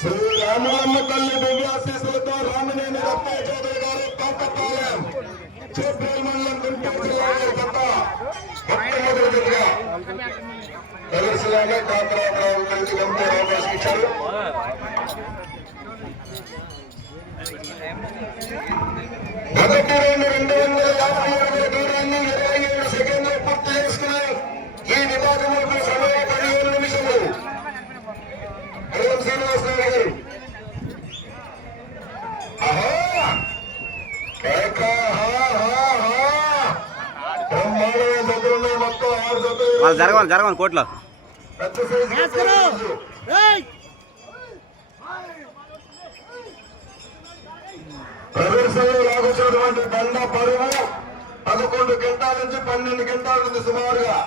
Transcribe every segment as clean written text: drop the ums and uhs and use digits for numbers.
శ్రీరాములమ్మ తల్లి దివ్యాశీస్సులతో రామినేని రత్నయ్య చౌదరి గారు పాతపాలెం చేపేరు మండలం గుంటూరు జిల్లా మొట్టమొదటిగా ప్రదర్శనగా కాకరావు కలిసి గంభీర అవకాశం ఇచ్చారు. మొదటి రౌండ్ 257 దూరాన్ని 27 సెకండ్లు పూర్తి చేసుకున్నారు. ఈ విభాగంలో సమయం 17 నిమిషములు. శ్రీనివాసరావు గారు జరగవాలి కోట్లో ప్రదర్శనలో లాగొచ్చినటువంటి బండ పరువు 11 గంటల నుంచి 12 గంటల నుంచి సుమారుగా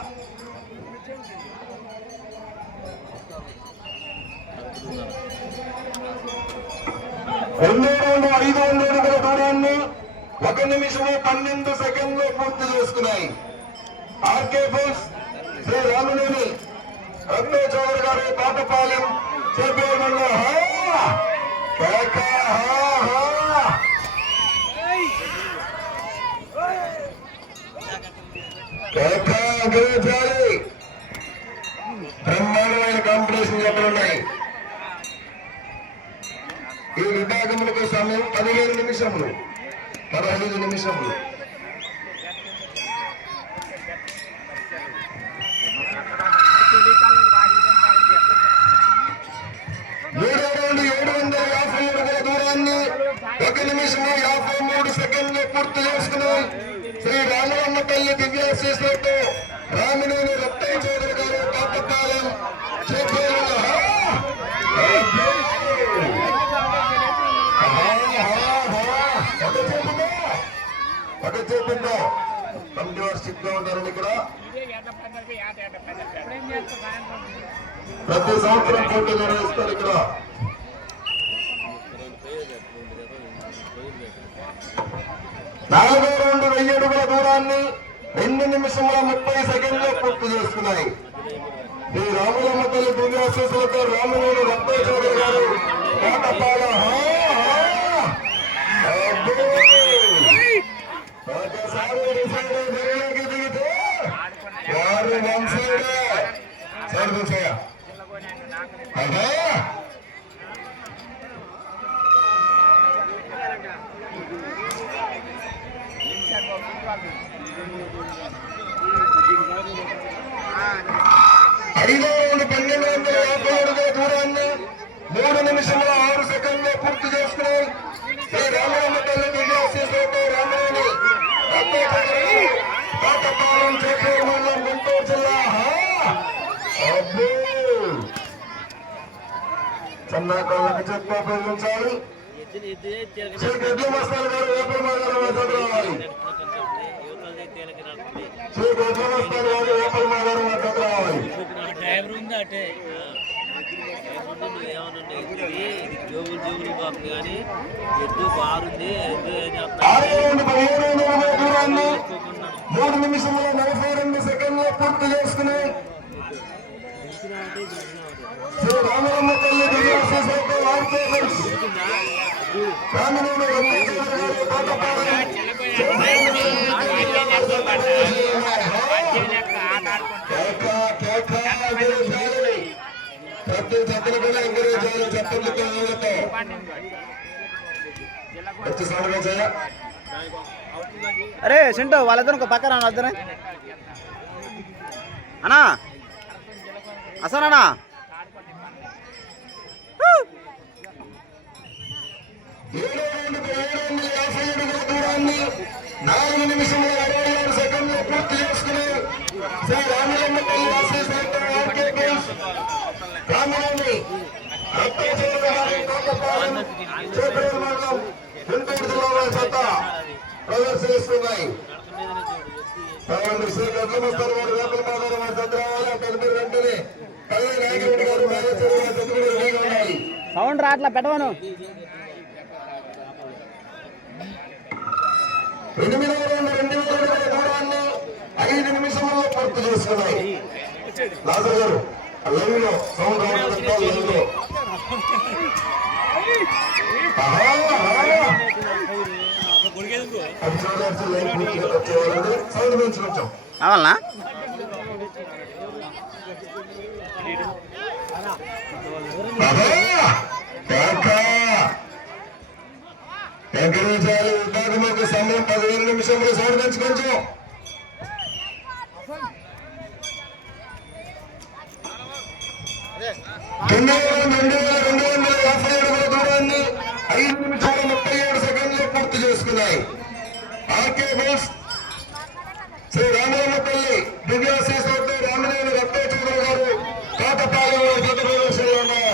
రెండో రౌండ్ 500 అడుగుల దూరాన్ని 1 నిమిషం 12 సెకండ్లు పూర్తి చేసుకున్నాయి. ఆర్కే ఫుల్స్ శ్రీ రామినేని రత్నయ్య చౌదరి గారి పాతపాలెం చేపేరు మండలం బ్రహ్మాండమైన కాంపిటీషన్ ఎక్కడున్నాయి. ఈ విభాగములకు సమయం 15 నిమిషములు 15 నిమిషములు. మూడో రౌండ్ 750 అడుగుల దూరాన్ని 1 నిమిషం 53 సెకండ్లు పూర్తి చేసుకున్నాయి. శ్రీ రామలమ్మ తల్లి దివ్యాశీస్సులతో రామినేని రత్నయ్య చౌదరి గారు పాతపాలెం చేపేరు చెప్పిందో కమిటీ వారు సిగ్గా ఉంటారండి. ఇక్కడ ప్రతి సంవత్సరం పోటీ నిర్వహిస్తారు. ఇక్కడ 4వ రౌండ్ 1000 అడుగుల దూరాన్ని 2 నిమిషముల 30 సెకండ్లు పూర్తి చేసుకున్నాయి. ఈ రాములమ్మ తల్లి దివ్యాశీస్సులతో రామినేని రత్నయ్య చౌదరి గారు పాతపాలెం ఒకసారి దిగితే వారు వంశీయుడే సరిదూసయ్య అదే ఐదో రౌండ్ 1250 అడుగుల దూరాన్ని 3 నిమిషముల 6 సెకండ్లు పూర్తి చేసుకున్నాయి. శ్రీ రామలమ్మ తల్లి దివ్యాశీస్సులతో రామినేని పాతపాలెం చేపేరు మండలం గుంటూరు జిల్లా చిన్నకాళ్ళకి చెప్పి ఉపయోగించాలి. శ్రీ గడ్డి మస్తాన్ గారు ఏపీ మాగారు రావాలి. శ్రీ గడ్డి మస్తాన్ గారు ఏపీ మాగారు రావాలి. 3 నిమిషముల 42 సెకండ్లు పూర్తి చేసుకున్నాయి. శ్రీ రామలమ్మ తల్లి దివ్యాశీస్సులతో ఆర్కే ఫుల్స్ రామినేని రత్నయ్య చౌదరి గారు పాతపాలెం ప్రతి జతలు కూడా ఎంకరేజ్ చేయాలి. చట్టంతో వచ్చి సాగుగా చేయ. అరే సింటో వాళ్ళిద్దరు పక్కన వద్దరే అన్నా అసనా 4 నిమిషముల 26 సెకండ్లు పూర్తి చేసుకుని శ్రీ రామలమ్మ తల్లి ఆశీస్సులతో ఆర్కే ఫుల్స్ రామినేని రత్నయ్య చౌదరి గారి పాతపాలెం చేపేరు మండలం గుంటూరు జిల్లా చెత్త ప్రదర్శిస్తున్నాయి. శ్రీ గడ్ల మస్తాన్ గారు వేపల మాదారు వారి చెత్త రావాలి. తదుపరి వెంటనే కళ్యాణ్ నాయకుడి గారు మేనేజర్ గారి చెత్త కూడా రెడీగా ఉండాలి. సౌండ్ రాట్లా పెట్టవను. 8వ రౌండ్ 200 అడుగుల దూరాన్ని 5 5 నిమిషంలో పూర్తి చేసుకున్నాయి. రాజు గారు లైవ్ లో సౌండ్ రావడంతో లైవ్ లో సౌండ్ పెంచుకుంటాం అవల్నా ఎక్కడించాలి విభాగంలోకి సమయం 15 నిమిషంలో సౌండ్ పెంచుకోవచ్చు. దూరాన్ని 5 నిమిషాల 37 సెకండ్లు పూర్తి చేసుకున్నాయి. ఆర్కే బోస్ శ్రీ రామరామపల్లి దివ్యాశీస్సులతో రామినేని రత్నచంద్ర గారు కాటపాలెంలో జత ప్రదర్శనలో ఉన్నాయి.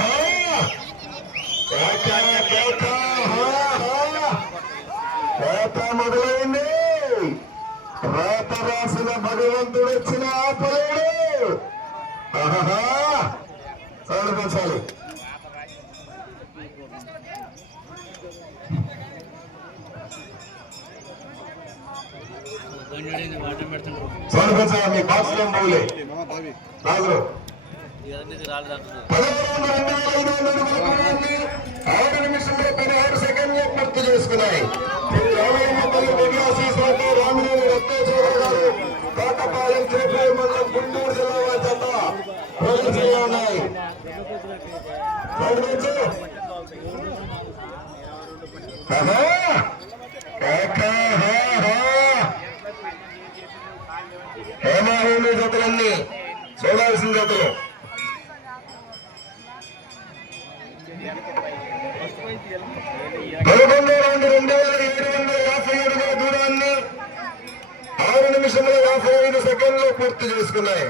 మొదలైంది. రాత రాసిన భగవంతుడు ఇచ్చిన ఆపలేడు. సౌండించాలి. సౌండించాలి. మీ బాక్స్ లో పోలే రాజు 6 నిమిషంలో 16 సెకండ్లు పూర్తి చేసుకున్నాయి. రామినేని రత్నచంద్ర గారు కాటపాలెం చేపూరు మండలం గుంటూరు జిల్లా వారి జత ప్రదర్శనలో ఉన్నాయి. హేమాహేమి జతలన్నీ చూడాల్సిన జతలు. 11వ రౌండ్ 2757 దూరాన్ని 6 నిమిషంలో 55 సెకండ్లు పూర్తి చేసుకున్నాయి.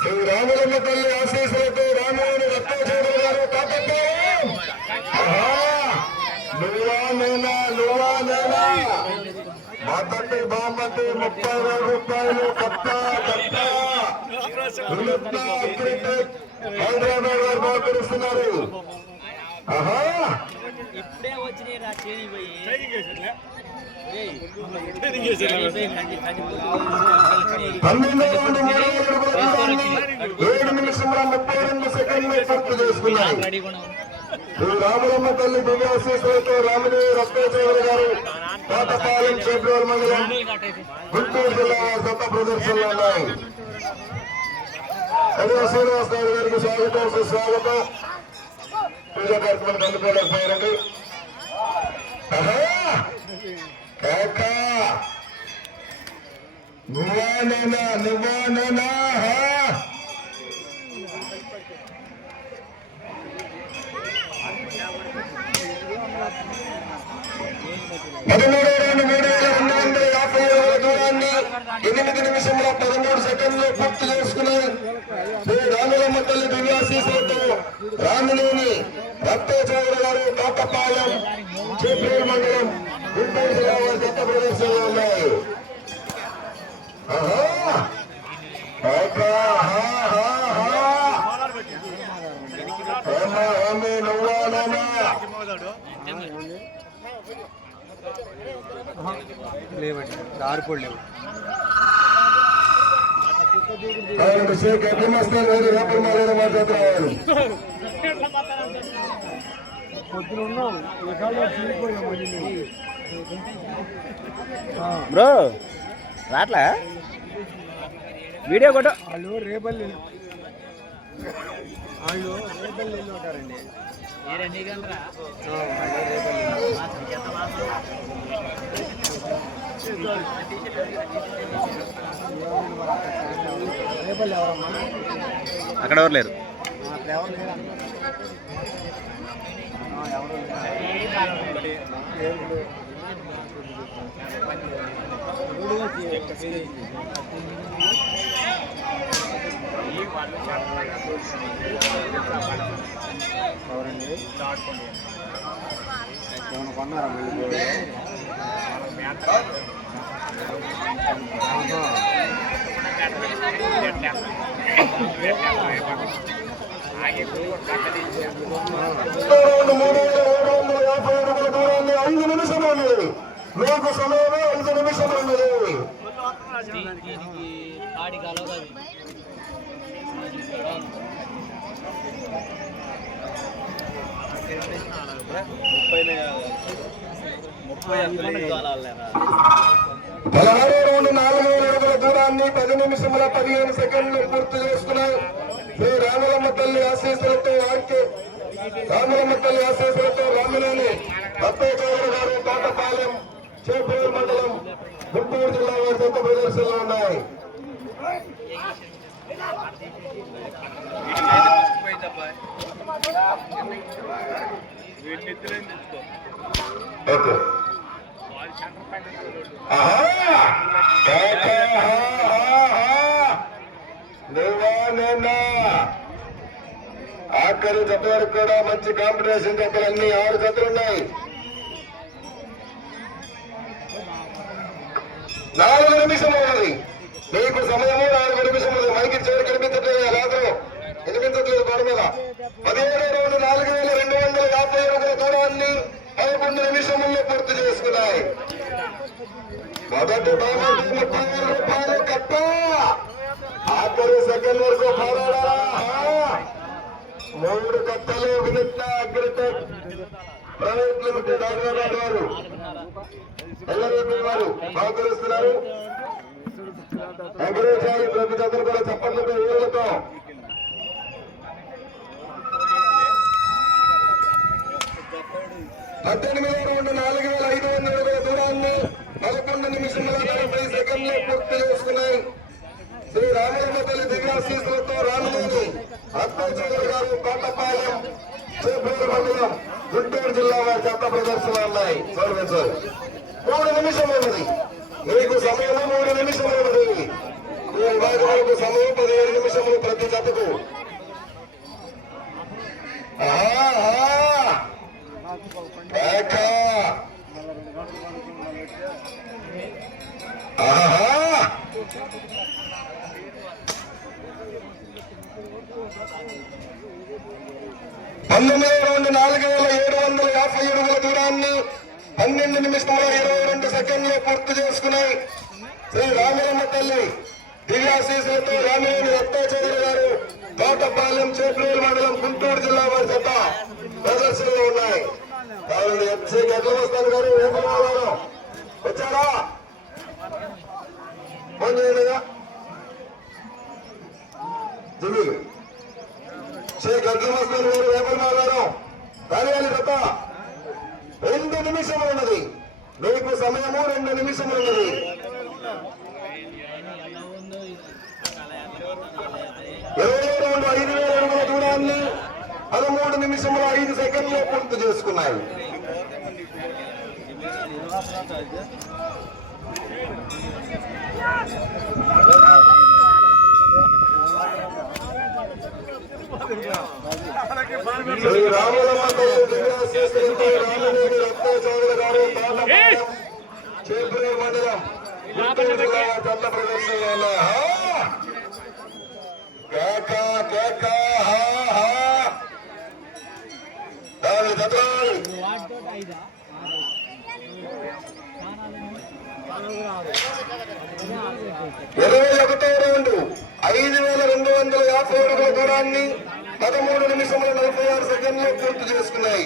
శ్రీ రామలమ్మ తల్లి ఆశీస్సులతో రామేని రత్నచంద్ర గారు కాటపాలెం. నువ్వా నేనా మొదటి బామ్మతి 30,000 రూపాయలు కట్ట హైదరాబాద్ వారు బహుకరిస్తున్నారు. ఇప్పుడే వచ్చినాయి రా చేని పోయి 7 నిమిషంలో 32 సెకండ్లు పూర్తి చేసుకున్నాయి. రామలమ్మ తల్లి దివ్యాశీస్సులతో రామినేని రత్నచంద్ర గారు కాటపాలెం చేపూరు మండలం గుంటూరు జిల్లా జత ప్రదర్శనలో ఉన్నాయి. శ్రీనివాస్ నాయుడు గారికి స్వాగతం సుస్వాగతం. పూజా కార్యక్రమానికి అందుకోలేకపోయారండి. నువ్వా నేనా 13,257 దూరాన్ని 8 నిమిషంలో 13 సెకండ్లు పూర్తి చేసుకున్నారు. శ్రీ రామలమ్మ తల్లి దివ్యాశీస్సులతో రామినేని రత్నచంద్ర గారు కాటపాలెం చేపూరు మండలం గుంటూరు జిల్లా వారి జత ప్రదర్శనలో ఉన్నాయి. లేవండి ఆరుకోడు లేవు. షేక్ అబ్దుల్ గారు రేపటి మాల మాట్లాడుతున్నారు. బ్రో రాట్లా వీడియో కొట్టు. వాళ్ళు రేపల్లి ఉంటారండి. రేపల్లి ఎవరమ్మా? అక్కడ ఎవరు లేరు. అక్కడ ఎవరు లేరు. ఎవరండి ఏమైనా కొన్నారా వీళ్ళు? దూరాన్ని 5 నిమిషాలు ఉన్నది. మీకు సమయమే 5 నిమిషాలు ఉన్నది. దీనికి ఆడి కలవదు పదహారో రౌండ్ 4,000 అడుగుల దూరాన్ని 10 నిమిషముల 15 సెకండ్లు పూర్తి చేసుకున్నాయి. శ్రీ రామలమ్మ తల్లి ఆశీస్సులతో రామినేని అత్తయ్య గారు తోటపాలెం చేపూరు మండలం గుంటూరు జిల్లా వారి సొంత ప్రదర్శనలో ఉన్నాయి. ఓకే ఆఖరి జత వరకు కూడా మంచి కాంపిటీషన్ జతలు అన్ని 6 జతలు ఉన్నాయి. 4 నిమిషములు ఉన్నది మీకు సమయము. 4 నిమిషములు మైకి చేరు కనిపించట్లేదు రాదు వినిపించట్లేదు గోడ మీద. 17వ రౌండ్ 4,250 అడుగుల దూరాన్ని 11 నిమిషముల్లో పూర్తి చేసుకున్నాయి. మొదటి బహుమతి 30,000 రూపాయలు కట్ట. ఆఖరి సెకండ్ వరకు పోరాడారా. 3 కట్టలు వినూత్న అగ్రిటెక్ ప్రైవేట్ లిమిటెడ్ హైదరాబాద్ వారు ఎల్లరేపల్లి వారు సహకరిస్తున్నారు. ఎంకరేజ్ ప్రతి జతలు కూడా చప్పట్లతో ఊళ్ళతో 18వ రౌండ్ 4,500 అడుగుల దూరాన్ని 11 నిమిషముల 40 సెకండ్లు పూర్తి చేసుకున్నాయి. శ్రీ రామలమ్మ తల్లి దివ్యాశీస్సులతో రామినేని అత్తయ్య గారు తోటపాలెం చేపూరు మండలం గుంటూరు జిల్లా వారి చెత్త ప్రదర్శనలు ఉన్నాయి. సార్ 3 నిమిషములు ఉన్నది మీకు సమయము. 3 నిమిషములు ఉన్నది. ఈ విభాగం వరకు సమయం 17 నిమిషములు ప్రతి జతకు. పంతొమ్మిదవ రౌండ్ 4,750 అడుగుల దూరాన్ని 12 నిమిషముల 22 సెకండ్లు పూర్తి చేసుకున్నాయి. శ్రీ రామలమ్మ తల్లి దివ్యాశీసులతో రామినేని అత్తాచార్య గారు తోటపాలెం చేపూరు మండలం గుంటూరు జిల్లా వారి జత ప్రదర్శనలో ఉన్నాయి. ఎఫ్సీ గట్ల వస్తాను గారు వేపలవారు వచ్చారా? ఫోన్ చేయలేదా? జివి షేక్ అబ్దుల్ మస్తాన్ గారు వేపలవారు కార్యాలయ జత 2 నిమిషములు ఉన్నది మీకు సమయము. 2 నిమిషములు ఉన్నది. 20వ రౌండ్ 5,000 అడుగుల దూరాన్ని 13 నిమిషముల 5 సెకండ్లు పూర్తి చేసుకున్నాయి. శ్రీ రామలమ్మ తల్లి దివ్యాశీస్సులతో రామినేని అత్తాచార్య గారు తోటపాలెం చేపూరు మండలం గుంటూరు జిల్లా చెత్త ప్రదర్శనలో ఉన్నాయి. ఇరవై 21వ రౌండ్ 5,250 అడుగుల దూరాన్ని 13 నిమిషముల 46 సెకండ్లు పూర్తి చేసుకున్నాయి.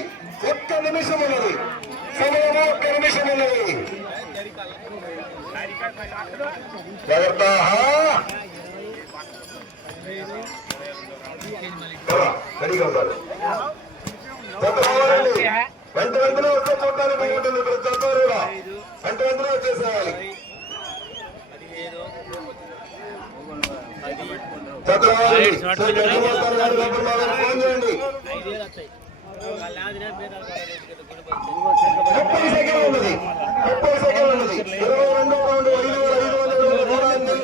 1 నిమిషం ఉన్నది సమయము. 1 నిమిషం ఉన్నది. జాగ్రత్త. రెడీగా ఉండాలి. చెప్పాలండి. వెంట వెంటనే వస్తే చూడటానికి బాగుంటుంది. ఇప్పుడు చెప్పారు కూడా వెంట వెంటనే వచ్చేసేయాలి. చక్రవాణి ఫోన్ చేయండి. 30 సెకండ్లు ఉన్నది. 30 సెకండ్లు ఉన్నది. 22వ రౌండ్ 5,500 అడుగుల దూరాన్ని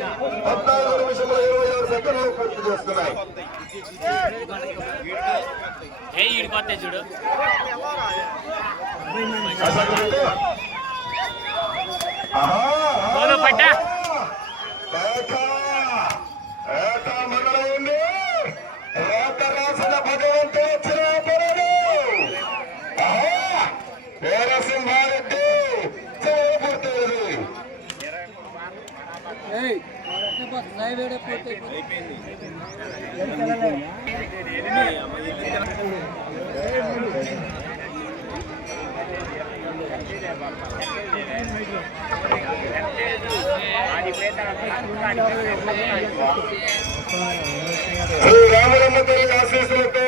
14 నిమిషముల 26 సెకండ్లు పూర్తి చేస్తున్నాయి. చూడు పట్టా మొదలైంది. రాత రాసిన భగవంతుడు వచ్చిన వీరసింహారెడ్డి పూర్తయింది. శ్రీ రామరమ్మ తల్లి ఆశీస్సులతో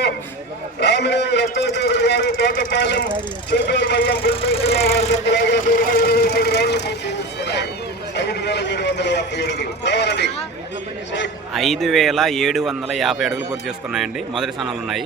రామినేని రత్నచౌదరి గారు తోటపాలెం చేపూరు మండలం గుంటూరు జిల్లా వారి యొక్క నాగేశ్వర 23 రౌండ్లు పూర్తి చేసుకున్నాయి. 5,750 అడుగులు. రావాలండి. 5,750 అడుగులు పూర్తి చేసుకున్నాయండి. మొదటి స్థానాలు ఉన్నాయి.